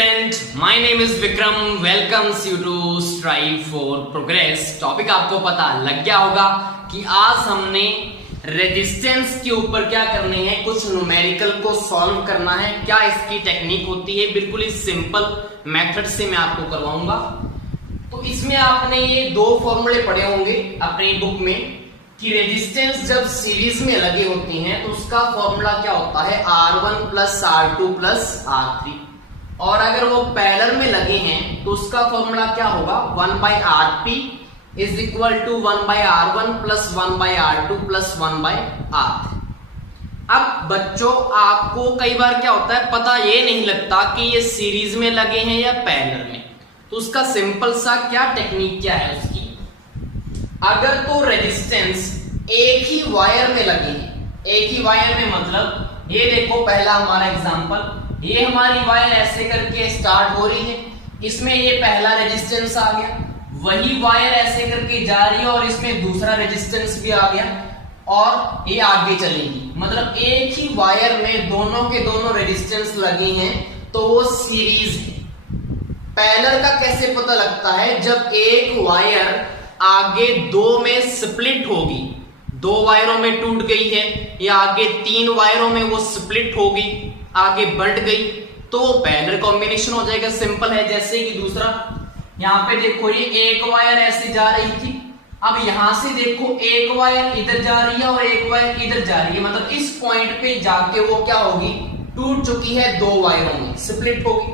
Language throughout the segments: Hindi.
Student, my name is Vikram. Welcomes you to strive for progress. Topic आपको पता लग गया होगा कि आज हमने रेजिस्टेंस के ऊपर क्या करने हैं, कुछ न्यूमेरिकल को सॉल्व करना है। क्या इसकी टेक्निक होती है, बिल्कुल ही सिंपल मेथड से मैं आपको करवाऊंगा। तो इसमें आपने ये दो फॉर्मूले पढ़े होंगे अपनी बुक में कि रेजिस्टेंस जब सीरीज में लगी होती हैं तो उसका फॉर्मूला क्या होता है, R1 plus R2 plus R3। और अगर वो पैरेलल में लगे हैं तो उसका फॉर्मूला क्या होगा, 1/Rp is equal to 1/R1 plus 1/R2 plus 1/R3। अब बच्चों, आपको कई बार क्या होता है, पता ये नहीं लगता कि ये सीरीज में लगे हैं या पैरेलल में। तो उसका सिंपल सा क्या टेक्निक क्या है उसकी, अगर तो रेजिस्टेंस एक ही वायर में लगे हैं, एक ही वायर में मतलब ये देखो पहला हमारा एग्जांपल, ये हमारी वायर ऐसे करके स्टार्ट हो रही है, इसमें ये पहला रेजिस्टेंस आ गया, वही वायर ऐसे करके जा रही है और इसमें दूसरा रेजिस्टेंस भी आ गया और ये आगे चलेगी। मतलब एक ही वायर में दोनों के दोनों रेजिस्टेंस लगे हैं तो वो सीरीज है। पैरेलल का कैसे पता लगता है, जब एक वायर आगे दो में स्प्लिट होगी, दो वायरों में टूट गई है या आगे तीन वायरों में वो स्प्लिट होगी, आगे बढ़ गई, तो वो पैरेलल कॉम्बिनेशन हो जाएगा। सिंपल है। जैसे कि दूसरा यहां पे देखो, ये एक वायर ऐसे जा रही थी, अब यहां से देखो एक वायर इधर जा रही है और एक वायर इधर जा रही है, मतलब इस पॉइंट पे जाके वो क्या होगी, टूट चुकी है, दो वायरों में स्प्लिट होगी,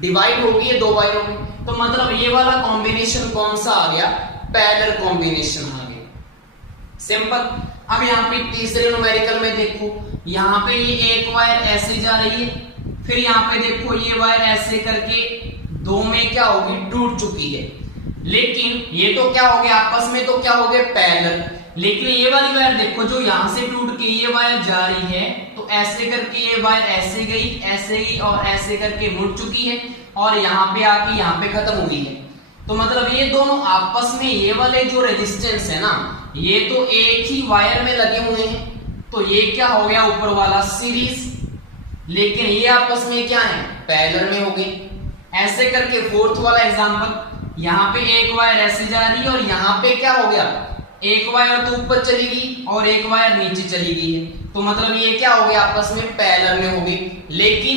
डिवाइड होगी है दो वायरों में। तो मतलब ये वाला कॉम्बिनेशन कौन सा आ गया, पैरेलल कॉम्बिनेशन आ गया। सिंपल। अब यहाँ पे तीसरे न्यूमेरिकल में देखो, यहाँ पे ये एक वायर ऐसे जा रही है, फिर यहाँ पे देखो ये वायर ऐसे करके दो में क्या होगी, टूट चुकी है। लेकिन ये तो क्या हो गया, आपस में तो क्या हो गया, पैरेलल। लेकिन ये वाली वायर देखो, जो यहाँ से टूट के ये वायर जा रही है, तो ऐसे करके ये वायर ऐसे गई और ऐसे करके मुड़ चुकी है और यहाँ पे आके यहाँ पे खत्म हुई है। तो मतलब ये दोनों आपस में, ये वाले जो रेजिस्टेंस है ना, ये तो एक ही वायर में लगे हुए हैं, तो ये क्या हो गया, ऊपर वाला सीरीज। लेकिन ये आपस में क्या है, पैरेलल में हो गई। ऐसे करके फोर्थ वाला एग्जांपल, यहाँ पे एक वायर ऐसे जा रही है और यहाँ पे क्या हो गया, एक वायर तो ऊपर चली गई और एक वायर नीचे चली गई है। तो मतलब ये क्या हो गया, आपस में पैरेलल में हो गई। लेकिन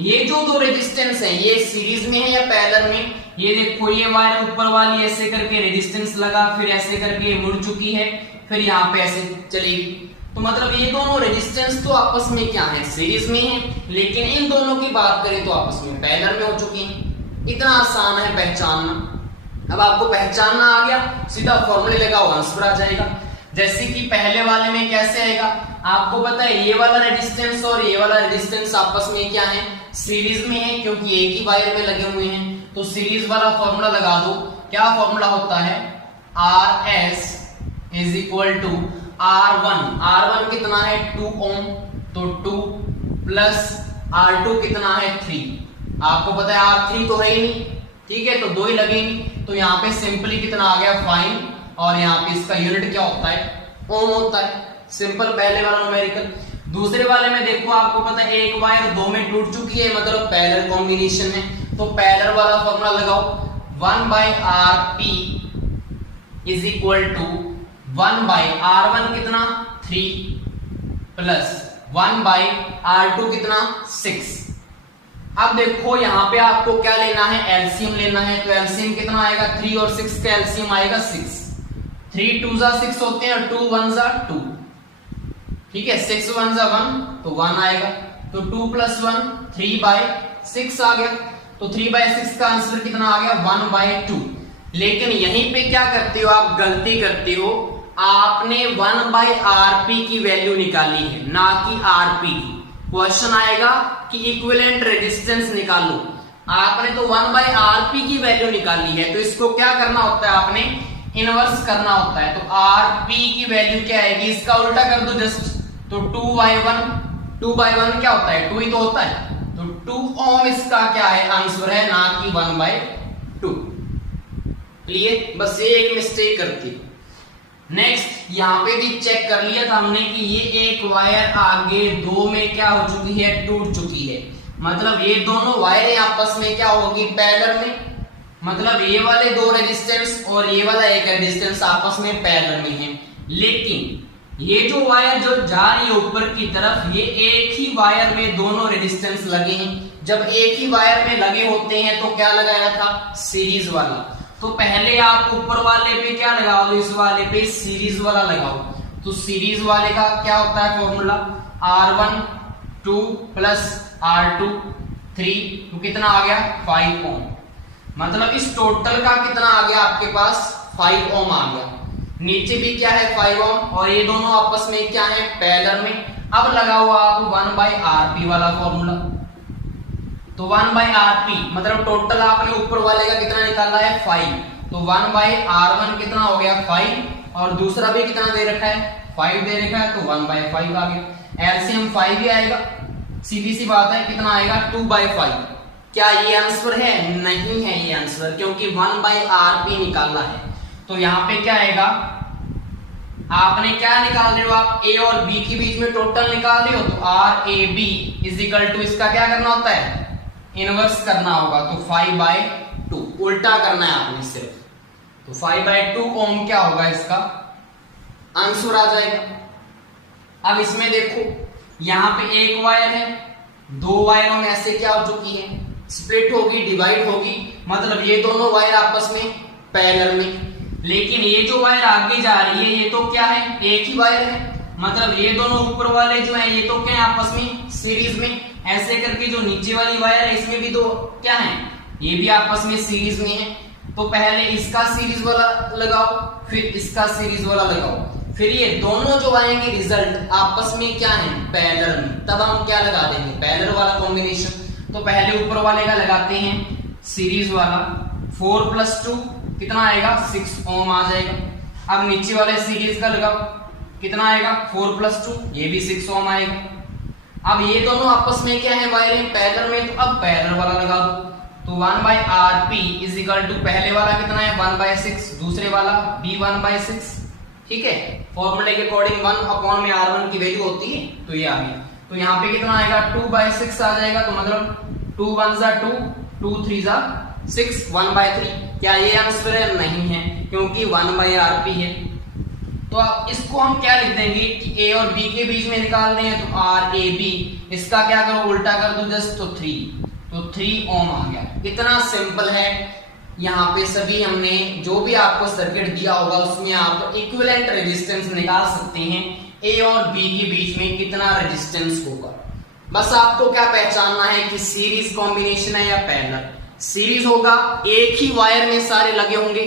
ये जो दो रेजिस्टेंस है, ये सीरीज में है या पैरेलल में, ये देखो ये वायर ऊपर वाली ऐसे करके रेजिस्टेंस लगा, फिर ऐसे करके मुड़ चुकी है, फिर यहाँ पे ऐसे चलेगी। तो मतलब ये दोनों रेजिस्टेंस तो आपस में क्या है, सीरीज में है, लेकिन इन दोनों की बात करें तो आपस में पैरेलल में हो चुकी है। इतना आसान है पहचानना। अब आपको पहचानना आ गया, सीधा फॉर्मूले लगाओ, आंसर आ जाएगा। जैसे कि पहले वाले में कैसे आएगा, आपको पता है ये वाला रेजिस्टेंस और ये वाला रेजिस्टेंस आपस में क्या है, सीरीज में है, क्योंकि एक ही वायर में लगे हुए हैं। तो सीरीज वाला फॉर्मूला लगा दो। क्या फॉर्मूला होता है, RS is equal to R1 कितना है, 2 ओम, तो 2 प्लस R2 कितना है, 3। आपको पता है R3 तो है ही नहीं, ठीक है, तो दो ही लगेंगे। तो यहाँ पे सिंपली कितना आ गया, 5, और यहाँ पे इसका यूनिट क्या होता है, ओम होता है। सिंपल पहले वाला न्यूमेरिकल। दूसरे वाले में देखो, आपको पता है एक वायर दो में टूट चुकी है, मतलब पैरेलल कॉम्बिनेशन है, तो पैरेलल वाला फॉर्मूला लगाओ, 1/Rp is equal to 1/R1 कितना, 3 प्लस 1/R2 कितना, 6। अब देखो यहाँ पे आपको क्या लेना है, एलसीएम लेना है। तो एलसीएम कितना आएगा, 3 और 6 का एलसीएम आएगा 6। 3 2 जा 6 होते हैं और 2 1 जा 2, ठीक है, 6 1 जा 1, तो 1 आएगा। तो 2 प्लस 1 3/6 आ गया। तो 3/6 का आंसर कितना आ गया, 1/2। लेकिन यहीं पे क्या करते हो आप, गलती करते हो, आपने 1/Rp की वैल्यू निकाली है, ना कि Rp की। क्वेश्चन आएगा कि इक्विवेलेंट रेजिस्टेंस निकालो, आपने तो 1/Rp की वैल्यू निकाली है, तो इसको क्या करना होता है, आपने इनवर्स करना होता है। तो Rp की वैल्यू क्या आएगी, इसका उल्टा कर दो जस्ट, तो 2/1 क्या होता है, 2 ही तो होता है, तो 2 ओम इसका क्या है, आंसर है, ना कि 1/2। क्लियर, बस ये एक मिस्टेक करती। नेक्स्ट यहाँ पे भी चेक कर लिया था हमने कि ये एक वायर आगे दो में क्या हो चुकी है, टूट चुकी है। मतलब ये दोनों वायर आपस में क्या होगी, पैरेलल में, मतलब ये वाले दो रेजिस्टेंस और ये वाला एक रेजिस्टेंस आपस में पैरेलल में है। लेकिन ये जो वायर जो जा रही है ऊपर की तरफ, ये एक ही वायर में दोनों रेजिस्टेंस लगे हैं। जब एक ही वायर में लगे होते हैं तो क्या लगाया था, सीरीज वाला। तो पहले आप ऊपर वाले पे क्या लगाओ, इस वाले पे सीरीज वाला लगाओ। तो सीरीज वाले का क्या होता है फॉर्मूला, R1 2 प्लस R2 3, तो कितना आ गया 5 ओम। मतलब इस टोटल का कितना आ गया आपके पास 5 ओम आ गया। नीचे भी क्या है 5 ओम और ये दोनों आपस में क्या है, पैरेलल में। अब लगाओ आप 1/RP वाला फॉर्मूला। तो 1/RP मतलब टोटल आपने ऊपर वाले का कितना निकाला है 5, तो 1/R1 कितना हो गया 5 और दूसरा भी कितना दे रखा है 5 दे रखा है, तो 1/5 आ गया। एलसीएम 5 ही आएगा, सीधी सी बात है, कितना आएगा 2/5। क्या ये आंसर है, नहीं है ये आंसर, क्योंकि 1/RP निकालना है। तो यहाँ पे क्या आएगा, आपने क्या निकाल रहे हो, आप ए और बी के बीच में टोटल निकाल रहे हो, तो RAB इज इक्वल टू इसका क्या करना होता है, इनवर्स करना होगा। तो 5/2 उल्टा करना है आपने सिर्फ, तो 5/2 ओम क्या होगा, इसका आंसर आ जाएगा। अब इसमें देखो यहां पे एक वायर है, दो वायरों में ऐसे क्या हो चुकी है, स्प्लिट होगी, डिवाइड होगी, मतलब ये दोनों वायर आपस में पैरेलल में। लेकिन ये जो वायर आगे जा रही है ये तो क्या है, एक ही वायर है, मतलब ये दोनों ऊपर वाले जो है ये तो क्या है आपस में सीरीज में। ऐसे करके जो नीचे वाली वायर है इसमें भी तो क्या है, ये भी आपस में सीरीज में है। तो पहले इसका सीरीज वाला लगाओ, फिर इसका सीरीज वाला लगाओ, फिर ये दोनों जो आएंगे रिजल्ट आपस में क्या है, पैरेलल में, तब हम क्या लगा देंगे, पैरेलल वाला कॉम्बिनेशन। तो पहले ऊपर वाले का लगाते हैं सीरीज वाला, 4 + 2 कितना आएगा 6 ओम आ जाएगा। अब नीचे वाले सीरीज का लगाओ, कितना आएगा 4 + 2, ये भी 6 ओम आएगा। अब ये दोनों आपस में क्या है, वायर पैरेलल में, तो अब पैरेलल वाला लगा दो। तो 1/RP इज इक्वल टू पहले वाला कितना है 1/6, दूसरे वाला भी 1/6, ठीक है। फॉर्मूले के अकॉर्डिंग 1 में R1 की वैल्यू होती है, तो ये आ गया। तो यहाँ पे कितना आएगा 2/6 आ जाएगा। तो मतलब 2 × 1 = 2, 2 × 3 = 6, 1/3। क्या ये आंसर है, नहीं है, क्योंकि 1/RP है। तो अब इसको हम क्या लिख देंगे कि A और B के बीच में निकाल रहे हैं, तो RAB, इसका क्या करो उल्टा कर दो जस्ट, तो 3 ओम आ गया। इतना सिंपल है। यहाँ पे सभी हमने जो भी आपको सर्किट दिया होगा उसमें आप इक्विवेलेंट रेजिस्टेंस निकाल सकते हैं, A और B के बीच में कितना रेजिस्टेंस होगा। बस आपको क्या पहचानना है कि सीरीज कॉम्बिनेशन है या पैरेलल। सीरीज होगा, एक ही वायर में सारे लगे होंगे।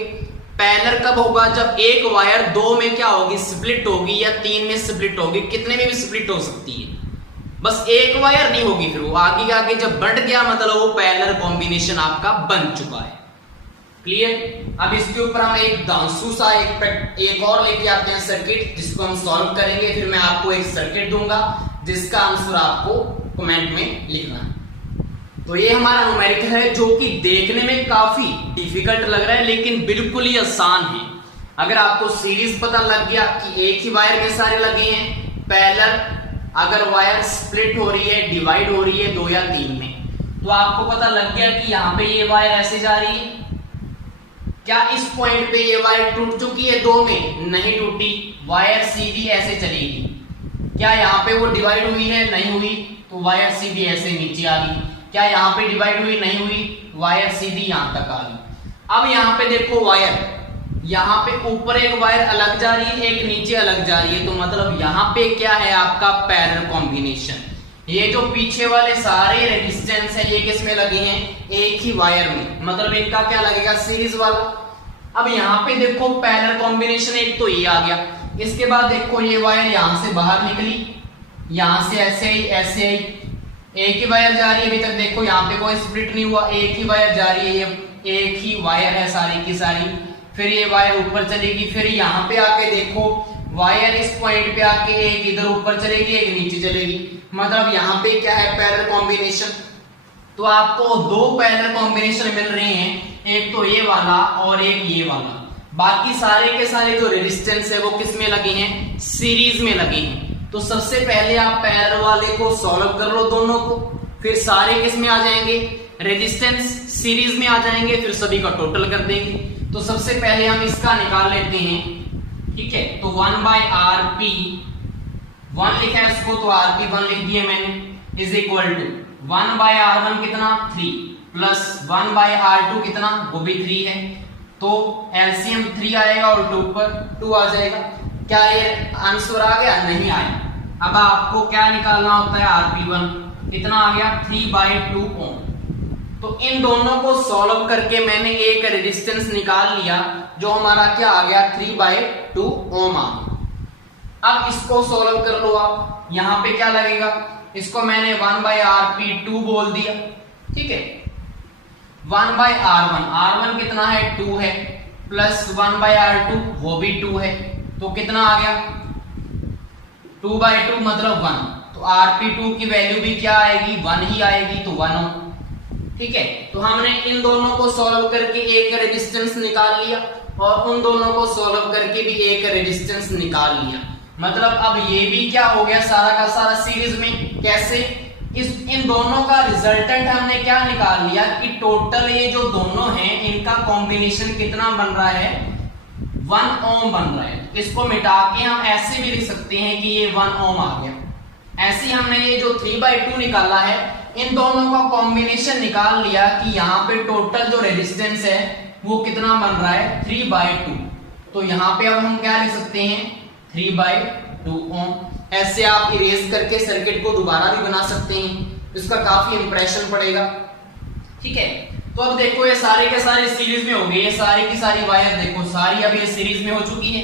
पैरेलल कब होगा, जब एक वायर दो में क्या होगी, स्प्लिट होगी, या 3 में स्प्लिट होगी, कितने में भी स्प्लिट हो सकती है, बस एक वायर नहीं होगी। फिर वो आगे जब बढ़ गया मतलब वो पैरेलल कॉम्बिनेशन आपका बन चुका है। क्लियर। अब इसके ऊपर हम एक दांसू सा एक और लेके आते हैं सर्किट, जिसको हम सॉल्व करेंगे। फिर मैं आपको एक सर्किट दूंगा जिसका आंसर आपको कमेंट में लिखना है। तो ये हमारा न्यूमेरिकल है, जो कि देखने में काफी डिफिकल्ट लग रहा है लेकिन बिल्कुल ही आसान है। अगर आपको सीरीज पता लग गया कि एक ही वायर में सारे लगे हैं, पैरेलल अगर वायर स्प्लिट हो रही है, डिवाइड हो रही है 2 या 3 में, तो आपको पता लग गया कि यहाँ पे ये वायर ऐसे जा रही है। क्या इस पॉइंट पे ये वायर टूट चुकी है 2 में, नहीं टूटी, वायर सीधी ऐसे चलेगी। क्या यहाँ पे वो डिवाइड हुई है, नहीं हुई, तो वायर सीधी ऐसे नीचे आ गई। क्या यहाँ पे डिवाइड हुई, नहीं हुई, वायर सीधी यहाँ तक आ गई। अब यहाँ पे देखो वायर, यहाँ पे ऊपर एक वायर अलग जा रही है, एक नीचे अलग जा रही है, तो मतलब यहाँ पे क्या है आपका पैरेलल कॉम्बिनेशन। ये जो पीछे वाले सारे रेजिस्टेंस है ये किस में लगे हैं, एक ही वायर में, मतलब इनका क्या लगेगा, सीरीज वाला। अब यहाँ पे देखो पैरेलल कॉम्बिनेशन, एक तो ये आ गया। इसके बाद देखो ये वायर यहाँ से बाहर निकली, यहाँ से ऐसे ही ऐसे ही, एक ही वायर जा रही है। अभी तक देखो यहाँ पे कोई स्प्लिट नहीं हुआ, एक ही वायर जा रही है, ये एक ही वायर है सारी की सारी। फिर ये वायर ऊपर चलेगी, फिर यहाँ पे आके देखो वायर इस पॉइंट पे आके एक इधर ऊपर चलेगी, एक नीचे चलेगी, मतलब यहाँ पे क्या है, पैरेलल कॉम्बिनेशन। तो आपको 2 पैरेलल कॉम्बिनेशन मिल रहे हैं, एक तो ये वाला और एक ये वाला। बाकी सारे के सारे जो रेजिस्टेंस है वो किस में लगे हैं, सीरीज में लगे हैं। तो सबसे पहले आप पैरेलल वाले को सॉल्व कर लो दोनों को, फिर सारे किस में आ जाएंगे, रेजिस्टेंस सीरीज में आ जाएंगे, फिर सभी का टोटल कर देंगे। तो सबसे पहले हम इसका निकाल लेते हैं, ठीक है। तो 1/Rp 1 लिखा है उसको, तो Rp 1 लिख दिया मैंने, इज इक्वल टू 1/R1 कितना 3 प्लस 1/R2 कितना, वो भी 3 है। तो एलसीएम 3 आएगा और 2 पर 2 आ जाएगा। क्या ये आंसर आ गया? नहीं आया। अब आपको क्या निकालना होता है, Rp1 कितना आ गया 3/2 ओम। तो इन दोनों को सॉल्व करके मैंने एक रेजिस्टेंस निकाल लिया जो हमारा क्या आ गया 3/2 ओम आ गया। अब इसको सॉल्व कर लो आप, यहां पे क्या लगेगा, इसको मैंने 1/Rp2 बोल दिया, ठीक है। 1/R1 R1 कितना है 2 है, प्लस 1/R2 वो भी 2 है, तो कितना आ गया 2/2 मतलब 1। तो Rp2 की वैल्यू भी क्या आएगी 1 ही आएगी, तो 1 ओम, ठीक है। तो हमने इन दोनों को सॉल्व करके एक रेजिस्टेंस निकाल लिया और उन दोनों को सॉल्व करके भी एक रेजिस्टेंस निकाल लिया। मतलब अब ये भी क्या हो गया सारा का सारा सीरीज में। कैसे? इन दोनों का रिजल्टेंट हमने क्या निकाल लिया कि टोटल ये जो दोनों हैं इनका कॉम्बिनेशन कितना बन रहा है 1 ओम बन रहा है। इसको मिटा के हम ऐसे भी लिख सकते हैं कि ये 1 ओम आ गया। ऐसे हमने ये जो 3/2 निकाला है, इन दोनों का कॉम्बिनेशन निकाल लिया कि यहाँ पे टोटल जो रेजिस्टेंस है वो कितना बन रहा है 3/2। तो यहाँ पे अब हम क्या लिख सकते हैं 3/2 ओम। ऐसे आप इरेज करके सर्किट को दोबारा भी बना सकते हैं, इसका काफी इंप्रेशन पड़ेगा, ठीक है। तो अब देखो ये सारे के सारे सीरीज में हो गए, ये सारी की सारी वायर देखो सारी अब ये सीरीज में हो चुकी है।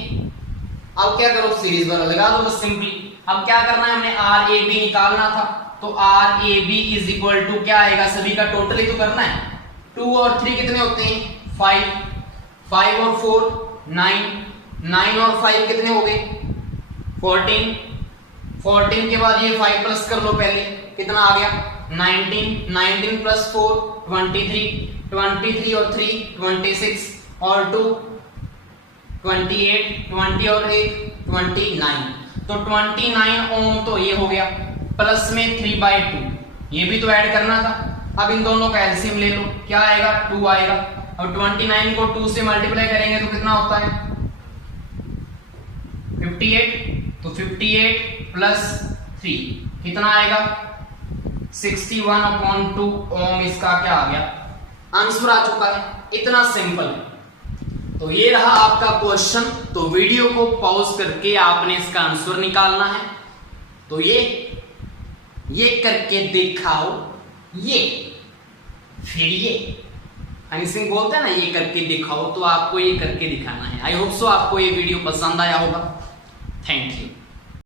अब क्या करो सीरीज वाला लगा दो बस सिंपली। अब क्या करना है, हमने Rab निकालना था, तो Rab इज इक्वल टू क्या आएगा, सभी का टोटल ही तो करना है। 2 और 3 कितने होते हैं 5, 5 और 4 9, 9 और 5 कितने हो गए 14, 14 के बाद ये 5 प्लस कर लो पहले, कितना आ गया 19, 19 प्लस 4 23, 23 और 3 26 और 2 28, 20 और 1 29। तो 29 ओम तो ये हो गया, प्लस में 3/2 ये भी तो ऐड करना था। अब इन दोनों का एलसीएम ले लो, क्या आएगा 2 आएगा। अब 29 को 2 से मल्टीप्लाई करेंगे तो कितना होता है 58, तो 58 प्लस 3 कितना आएगा 61/2 ओम। इसका क्या आ गया आंसर आ चुका है, इतना सिंपल है। तो ये रहा आपका क्वेश्चन। तो वीडियो को पॉज करके आपने इसका आंसर निकालना है। तो ये करके दिखाओ, ये फिर ये सिंह बोलते हैं ना ये करके दिखाओ, तो आपको ये करके दिखाना है। आई होप सो आपको ये वीडियो पसंद आया होगा। Thank you.